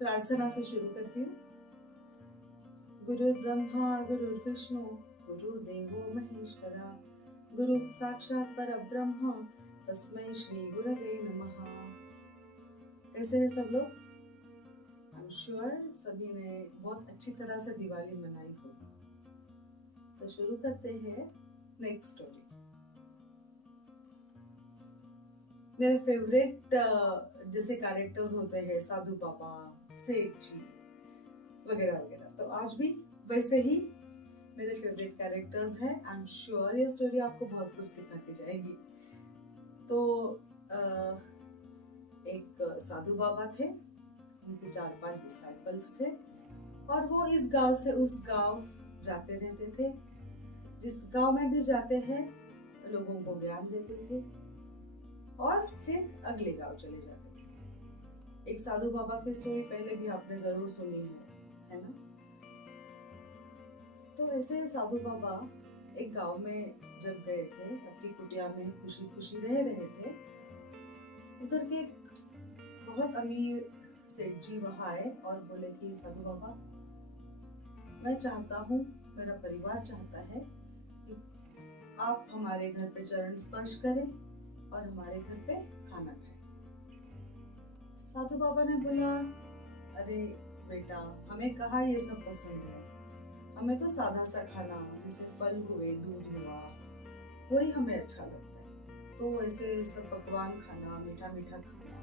प्रार्थना से शुरू करती हूँ। गुरु ब्रह्मा गुरु विष्णु गुरुदेवो महेश्वरा गुरु साक्षात परब्रह्म तस्मै श्री गुरवे नमः। कैसे हैं सब लोग? आई एम श्योर सभी ने बहुत अच्छी तरह से दिवाली मनाई होगी। तो शुरू करते हैं नेक्स्ट स्टोरी। मेरे फेवरेट जैसे कैरेक्टर्स होते हैं साधु बाबा, सेठ जी वगैरह वगैरह, तो आज भी वैसे ही मेरे फेवरेट कैरेक्टर्स हैं। आई एम श्योर ये स्टोरी आपको बहुत कुछ सिखा के जाएगी। तो एक साधु बाबा थे, उनके 4-5 डिसाइपल्स थे और वो इस गांव से उस गांव जाते रहते थे। जिस गांव में भी जाते हैं लोगों को ज्ञान देते थे और फिर अगले गांव चले जाते थे। एक साधु बाबा की स्टोरी पहले भी आपने जरूर सुनी है ना? तो ऐसे साधु बाबा एक गांव में जब गए थे, अपनी कुटिया में खुशी खुशी रह रहे थे, उधर के बहुत अमीर सेठ जी वहां आए और बोले कि साधु बाबा, मैं चाहता हूँ, मेरा परिवार चाहता है कि आप हमारे घर पे चरण स्पर्श करें और हमारे घर पे खाना खाएं। साधु बाबा ने बोला, अरे बेटा, हमें कहाँ ये सब पसंद है, हमें तो सादा सा खाना जैसे फल हुए, दूध हुआ, वही हमें अच्छा लगता है। तो ऐसे सब पकवान खाना, मीठा मीठा खाना,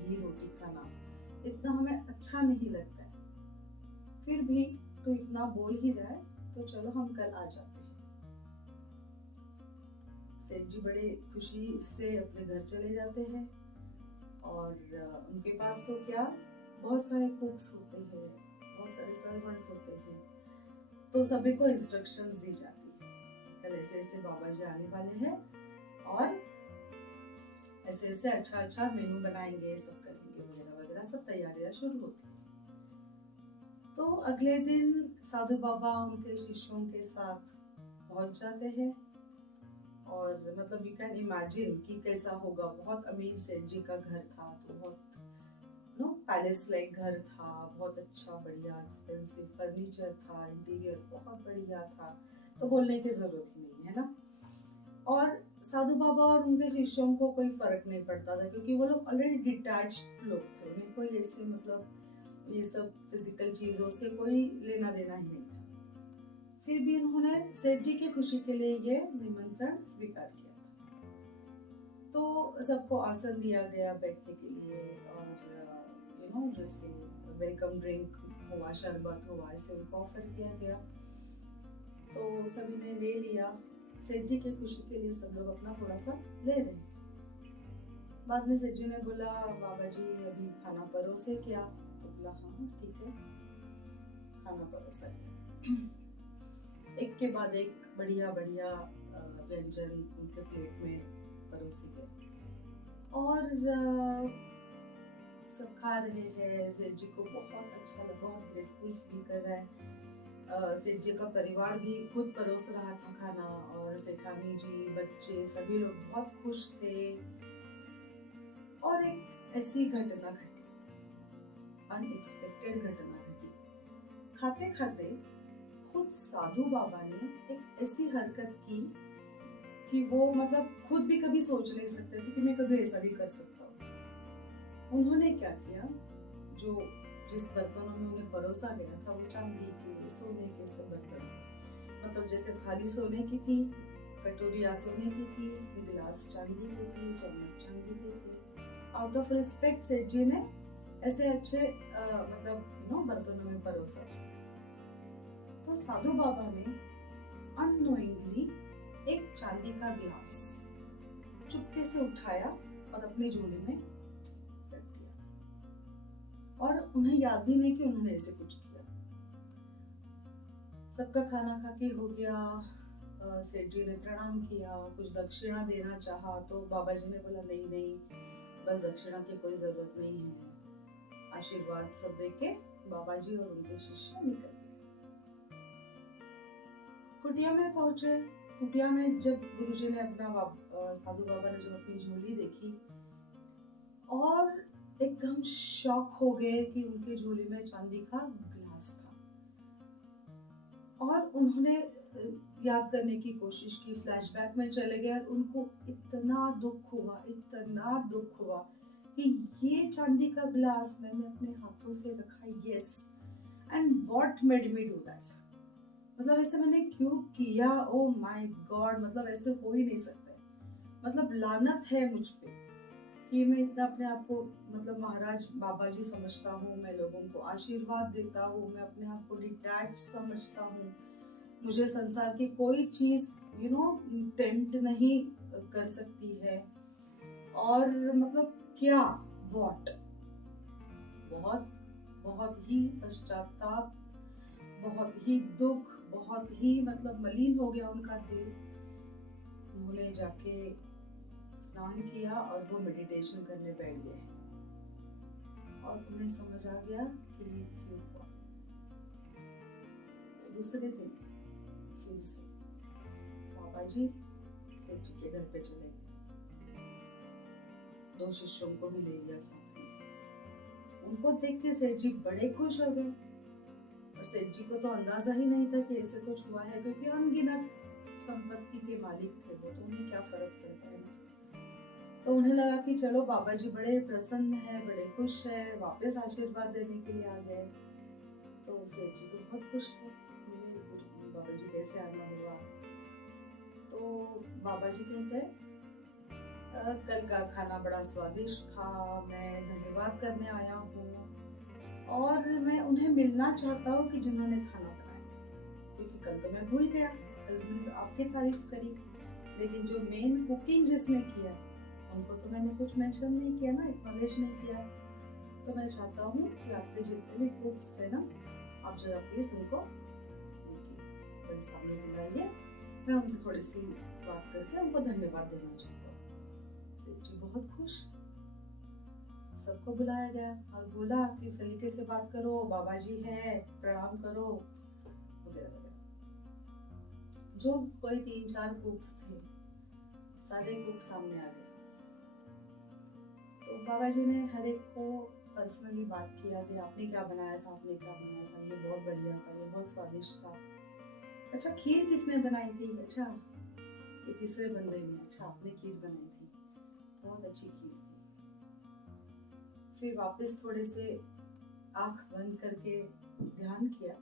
घी रोटी खाना इतना हमें अच्छा नहीं लगता है। फिर भी तू इतना बोल ही रहा है तो चलो हम कल आ जाते हैं। सेठ जी बड़े खुशी से अपने घर चले जाते हैं और उनके पास तो क्या, बहुत सारे कुक्स होते हैं, बहुत सारे सर्वेंट्स होते हैं। तो सभी को इंस्ट्रक्शंस दी जाती है, कल ऐसे ऐसे बाबा जी आने वाले हैं और ऐसे ऐसे अच्छा अच्छा मेनू बनाएंगे, सब करेंगे वगैरह वगैरह, सब तैयारियां शुरू होती है। तो अगले दिन साधु बाबा उनके शिष्यों के साथ पहुंच जाते हैं और मतलब यू कैन इमेजिन कि कैसा होगा। बहुत अमीर सेठ जी का घर था, तो बहुत पैलेस लाइक घर था, बहुत अच्छा बढ़िया एक्सपेंसिव फर्नीचर था, इंटीरियर बहुत बढ़िया था, तो बोलने की जरूरत ही नहीं है ना। और साधु बाबा और उनके शिष्यों को कोई फर्क नहीं पड़ता था, क्योंकि वो लोग ऑलरेडी डिटैच्ड लोग थे, उन्हें कोई ऐसे मतलब ये सब फिजिकल चीजों से कोई लेना देना ही नहीं था। फिर भी उन्होंने सेठ जी की खुशी के लिए ये निमंत्रण स्वीकार किया था। तो सबको आसन दिया गया बैठने के लिए और जैसे वेलकम ड्रिंक हुआ, शरबत हुआ, इसे उनको ऑफर किया गया। तो सभी ने ले लिया। सेठ जी की खुशी के लिए सब लोग अपना थोड़ा सा ले रहे थे। बाद में सेठ जी ने बोला, बाबा जी अभी खाना परोसे क्या? तो बोला हाँ ठीक है, खाना परोसा गया। एक के बाद एक बढ़िया बढ़िया व्यंजन उनके प्लेट में परोसे गए और सब खा रहे हैं। सेठ जी को बहुत अच्छा लगा, बहुत ग्रेटफुल फील कर रहा है। सेठ जी का परिवार भी खुद परोस रहा था खाना और सेठानी जी, बच्चे, सभी लोग बहुत खुश थे। और एक ऐसी घटना घटी, अनएक्सपेक्टेड घटना घटी। खाते खाते खुद साधु बाबा ने एक ऐसी हरकत की कि वो मतलब खुद भी कभी सोच नहीं सकते थे कि मैं कभी ऐसा भी कर सकता हूँ। उन्होंने क्या किया, जो जिस बर्तनों में उन्हें परोसा गया था वो चांदी के, सोने के सब बर्तन थे। मतलब जैसे थाली सोने की थी, कटोरिया सोने की थी, गिलास चांदी के थे, चम्मच चांदी के थे। आउट ऑफ रिस्पेक्ट सेठ जी ने ऐसे अच्छे मतलब बर्तनों में परोसा। तो साधु बाबा ने अननोइंगली एक चांदी का गिलास चुपके से उठाया और अपनी झोली में रख दिया और उन्हें याद भी नहीं कि उन्होंने ऐसे कुछ किया। सबका खाना खा के हो गया। सेठ जी ने प्रणाम किया, कुछ दक्षिणा देना चाहा तो बाबा जी ने बोला नहीं नहीं, बस दक्षिणा की कोई जरूरत नहीं है। आशीर्वाद सब देके बाबा जी और उनके शिष्य निकल गए। कुटिया में पहुंचे। कुटिया में जब गुरुजी ने अपना साधु बाबा ने जब अपनी झोली देखी और एकदम शॉक हो गए कि उनके झोले में चांदी का ग्लास था। और उन्होंने याद करने की कोशिश की, फ्लैशबैक में चले गए और उनको इतना दुख हुआ कि ये चांदी का ग्लास मैंने अपने हाथों से रखा, yes, and what made me do that, मतलब ऐसे मैंने क्यों किया, ओ माय गॉड, मतलब ऐसे हो ही नहीं सकता, मतलब लानत है मुझ पे कि मैं इतना अपने आप को मतलब महाराज बाबा जी समझता हूँ, मैं लोगों को आशीर्वाद देता हूँ, मैं अपने आप को डिटैच समझता हूँ, मुझे संसार की कोई चीज टेम्प्ट नहीं कर सकती है, और मतलब क्या, व्हाट, बहुत बहुत ही पश्चाताप, बहुत ही दुख, बहुत ही मतलब मलिन हो गया उनका दिल। उन्होंने जाके स्नान किया और वो मेडिटेशन करने बैठ गए, और उन्हें समझ आ गया कि ये क्यों हुआ। तो दूसरे दिन फिर से बाबा जी सेठ जी के घर पे चले गए, 2 शिष्यों को भी ले लिया साथ में। उनको देख के सेठ जी बड़े खुश हो गए, और सेठ जी को तो अंदाजा ही नहीं था कि ऐसे कुछ हुआ है, क्योंकि अनगिनत संपत्ति के मालिक थे वो, तो उन्हें क्या फर्क पड़ता है ना। तो उन्हें लगा कि चलो बाबा जी बड़े प्रसन्न है, बड़े खुश है, वापस आशीर्वाद देने के लिए आ गए। तो सेठ जी तो बहुत खुश थे, बाबा जी कैसे आना हुआ। तो बाबा जी कहते कल का खाना बड़ा स्वादिष्ट था, मैं धन्यवाद करने आया हूँ, और मैं उन्हें मिलना चाहता हूँ कि जिन्होंने खाना बनाया, क्योंकि कल तो मैं भूल गया, कल मैंने आपकी तारीफ करी, लेकिन जो मेन कुकिंग जिसने किया उनको तो मैंने कुछ मेंशन नहीं किया ना, एक्नॉलेज नहीं किया। तो मैं चाहता हूँ कि आपके जितने भी कुक्स थे ना, आप जरा प्लीज उनको मेरे सामने बुलाइए, मैं उनसे थोड़ी सी बात करके उनको धन्यवाद देना चाहता हूँ। सेठ जी बहुत खुश, सबको बुलाया गया और बोला कि इस तरीके से बात करो, बाबा जी है, प्रणाम करो वगैरह वगैरह। जो कोई 3-4 कुक्स थे, सारे कुक सामने आ गए। तो बाबा जी ने हर एक को पर्सनली बात किया कि आपने क्या बनाया था, आपने क्या बनाया था, ये बहुत बढ़िया था, ये बहुत स्वादिष्ट था। अच्छा खीर किसने बनाई थी, अच्छा ये तीसरे बंदे ने, अच्छा आपने खीर बनाई थी, बहुत अच्छी खीर थी। फिर वापस थोड़े से आंख बंद करके ध्यान किया,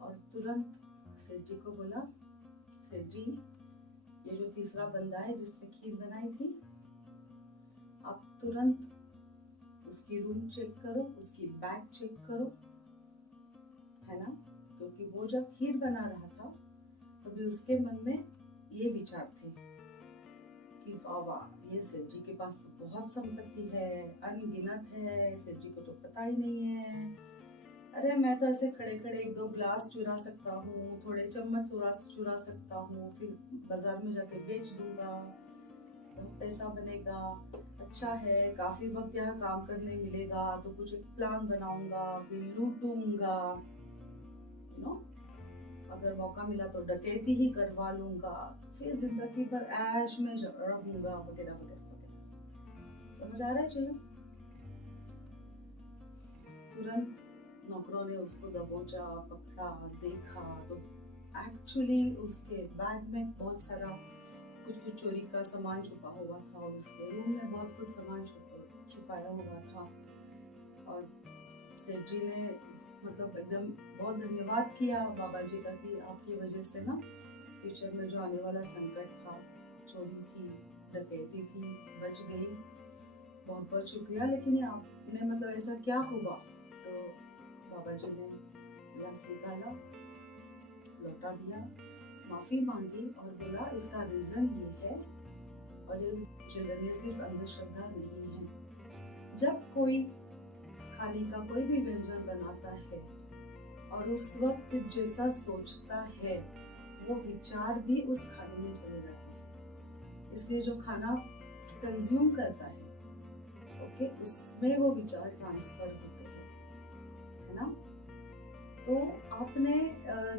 और तुरंत सेठ जी को बोला, सेठ जी ये जो तीसरा बंदा है जिसने खीर बनाई थी, आप तुरंत उसकी रूम चेक करो, उसकी बैग चेक करो, है ना, क्योंकि वो जब खीर बना रहा था तभी उसके मन में ये विचार थे कि वाह वाह, ये सेठ जी के पास तो बहुत संपत्ति है, अनगिनत है, सेठ जी को तो पता ही नहीं है, अरे मैं तो ऐसे खड़े खड़े 1-2 ग्लास चुरा सकता हूँ, थोड़े चम्मच चुरा सकता हूँ, फिर बाजार में जाके बेच दूंगा, पैसा बनेगा, अच्छा है, काफी वक्त यहाँ काम करने मिलेगा, तो कुछ एक प्लान बनाऊंगा, फिर लूटूंगा, अगर मौका मिला तो डकैती ही करवा लूंगा, फिर जिंदगी भर ऐश में रहूंगा वगैरह वगैरह वगैरह। समझ आ रहा है? चलो तुरंत नौकरों ने उसको दबोचा, पकड़ा, देखा तो एक्चुअली उसके बैग में बहुत सारा कुछ चोरी का सामान छुपा हुआ था, और उसके रूम में बहुत कुछ सामान छुपाया हुआ था। और सेठ जी ने मतलब एकदम बहुत धन्यवाद किया बाबा जी का कि आपकी वजह से ना फ्यूचर में जो आने वाला संकट था, चोरी थी, डकैती थी, बच गई, बहुत बहुत शुक्रिया, लेकिन आपने मतलब ऐसा क्या हुआ। तो बाबा जी ने गिलास निकाला, लौटा दिया, माफी मांगी और बोला इसका रीजन ये है, और ये चिल्ड्रन ये सिर्फ अंधश्रद्धा नहीं है। जब कोई खाने का कोई भी व्यंजन बनाता है और उस वक्त जैसा सोचता है वो विचार भी उस खाने में चले जाते हैं, इसलिए जो खाना कंज्यूम करता है ओके, उसमें वो विचार ट्रांसफर होते हैं, है ना। तो आपने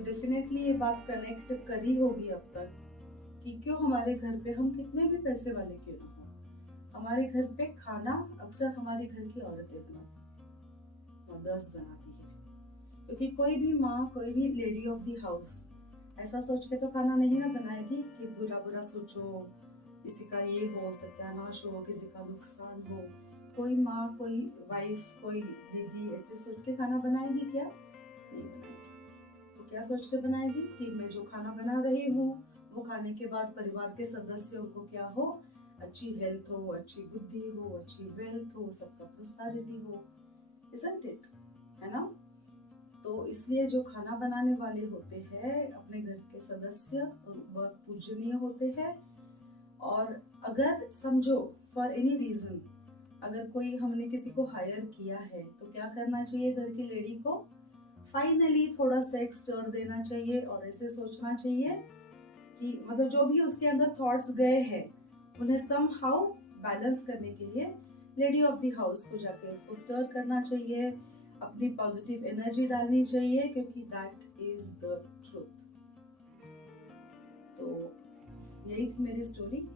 डेफिनेटली ये बात कनेक्ट करी होगी अब तक कि क्यों हमारे घर पे हम कितने भी पैसे वाले क्यों ना हो, हमारे घर पे खाना अक्सर हमारे घर की औरतें बनाती, मदर्स बनाती है, क्योंकि कोई भी माँ, कोई भी लेडी ऑफ द हाउस ऐसा सोच के तो खाना नहीं ना बनाएगी कि बुरा बुरा सोचो, किसी का ये हो, सत्यानाश हो, किसी का नुकसान हो। कोई माँ, कोई वाइफ, कोई दीदी ऐसे सोच के खाना बनाएगी क्या? नहीं बनाएगी। तो क्या सोच के बनाएगी कि मैं जो खाना बना रही हूँ वो खाने के बाद परिवार के सदस्यों को क्या हो, अच्छी हेल्थ हो, अच्छी बुद्धि हो, अच्छी वेल्थ हो, सबका प्रोस्पेरिटी हो, isn't it? है ना? तो इसलिए जो खाना बनाने वाले होते हैं अपने घर के सदस्य बहुत पूजनीय होते हैं। और अगर समझो फॉर एनी रीजन अगर कोई हमने किसी को हायर किया है तो क्या करना चाहिए, घर की लेडी को फाइनली थोड़ा सा एक स्टर देना चाहिए और ऐसे सोचना चाहिए कि मतलब जो भी उसके अंदर थॉट्स गए हैं उन्हें सम हाउ बैलेंस करने के लिए लेडी ऑफ द हाउस को जाके उसको स्टर करना चाहिए, अपनी पॉजिटिव एनर्जी डालनी चाहिए, क्योंकि दैट इज द ट्रूथ। तो यही थी मेरी स्टोरी।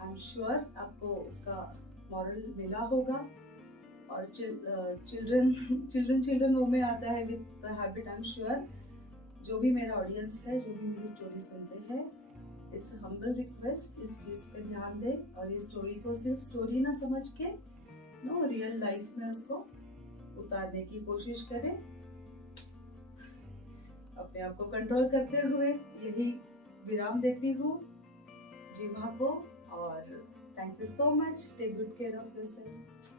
आई एम श्योर आपको उसका मॉरल मिला होगा। और चिल्ड्रन वो में आता है with the habit. I am sure जो भी मेरा ऑडियंस है, जो भी मेरी स्टोरी सुनते हैं, इट्स हम्बल रिक्वेस्ट इस चीज़ पे ध्यान दे और ये स्टोरी को सिर्फ स्टोरी ना समझ के रियल लाइफ में उसको उतारने की कोशिश करें, अपने आप को कंट्रोल करते हुए। यही विराम देती हूँ जीवा को। और thank you so much. Take good care of yourself.